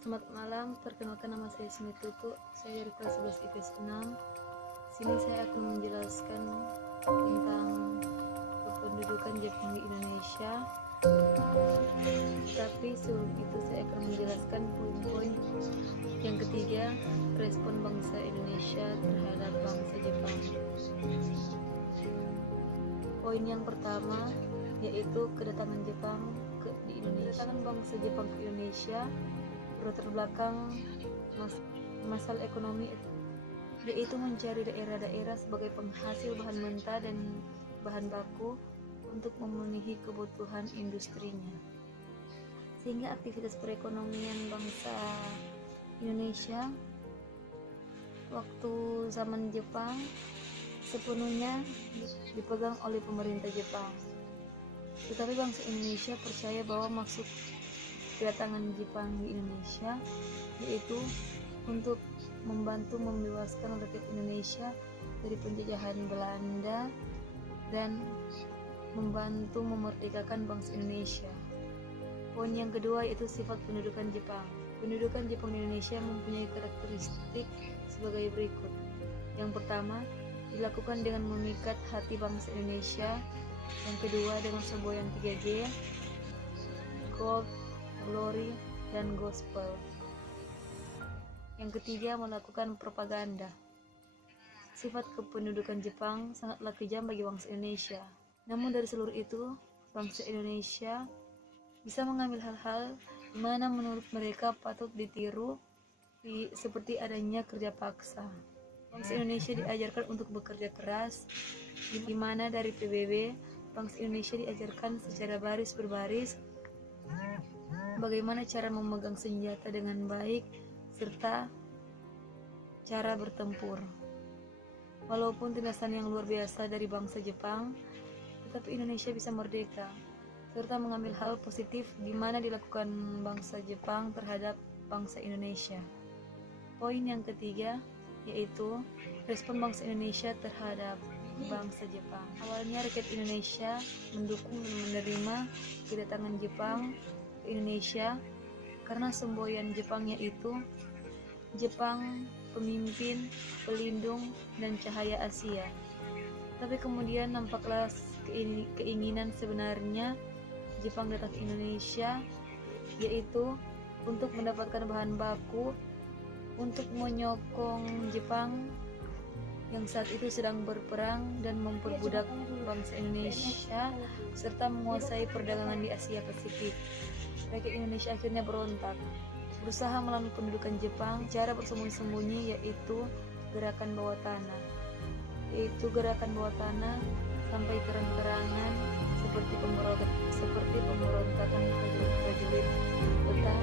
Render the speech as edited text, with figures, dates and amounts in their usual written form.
Selamat malam, perkenalkan nama saya Sini Tutu. Saya dari kelas 11 IPS 6. Sini saya akan menjelaskan tentang kependudukan Jepang di Indonesia. Tapi sebelum itu saya akan menjelaskan poin-poin. Yang ketiga, respon bangsa Indonesia terhadap bangsa Jepang. Poin yang pertama yaitu kedatangan Jepang di Indonesia. Kedatangan bangsa Jepang ke Indonesia berlatar belakang masalah ekonomi, yaitu mencari daerah-daerah sebagai penghasil bahan mentah dan bahan baku untuk memenuhi kebutuhan industrinya, sehingga aktivitas perekonomian bangsa Indonesia waktu zaman Jepang sepenuhnya dipegang oleh pemerintah Jepang. Tetapi bangsa Indonesia percaya bahwa maksud kedatangan Jepang di Indonesia yaitu untuk membantu membebaskan rakyat Indonesia dari penjajahan Belanda dan membantu memerdekakan bangsa Indonesia. Poin yang kedua yaitu sifat pendudukan Jepang. Pendudukan Jepang di Indonesia mempunyai karakteristik sebagai berikut. Yang pertama, dilakukan dengan memikat hati bangsa Indonesia. Yang kedua, dengan semboyan 3G, Gold, Glory, dan Gospel. Yang ketiga, melakukan propaganda. Sifat kependudukan Jepang sangatlah kejam bagi bangsa Indonesia. Namun dari seluruh itu, bangsa Indonesia bisa mengambil hal-hal di mana menurut mereka patut ditiru, seperti adanya kerja paksa. Bangsa Indonesia diajarkan untuk bekerja keras, di mana dari PBB, bangsa Indonesia diajarkan secara baris berbaris bagaimana cara memegang senjata dengan baik serta cara bertempur. Walaupun tindasan yang luar biasa dari bangsa Jepang, tetapi Indonesia bisa merdeka serta mengambil hal positif di mana dilakukan bangsa Jepang terhadap bangsa Indonesia. Poin yang ketiga yaitu respon bangsa Indonesia terhadap bangsa Jepang. Awalnya rakyat Indonesia mendukung dan menerima kedatangan Jepang ke Indonesia karena semboyan Jepangnya itu Jepang pemimpin, pelindung, dan cahaya Asia. Tapi kemudian nampaklah keinginan sebenarnya Jepang datang ke Indonesia yaitu untuk mendapatkan bahan baku untuk menyokong Jepang yang saat itu sedang berperang dan memperbudak bangsa Indonesia serta menguasai perdagangan di Asia Pasifik. Rakyat Indonesia akhirnya berontak, berusaha melawan pendudukan Jepang cara bersembunyi-sembunyi, yaitu gerakan bawah tanah. Sampai terang-terangan seperti pemberontakan prajurit kota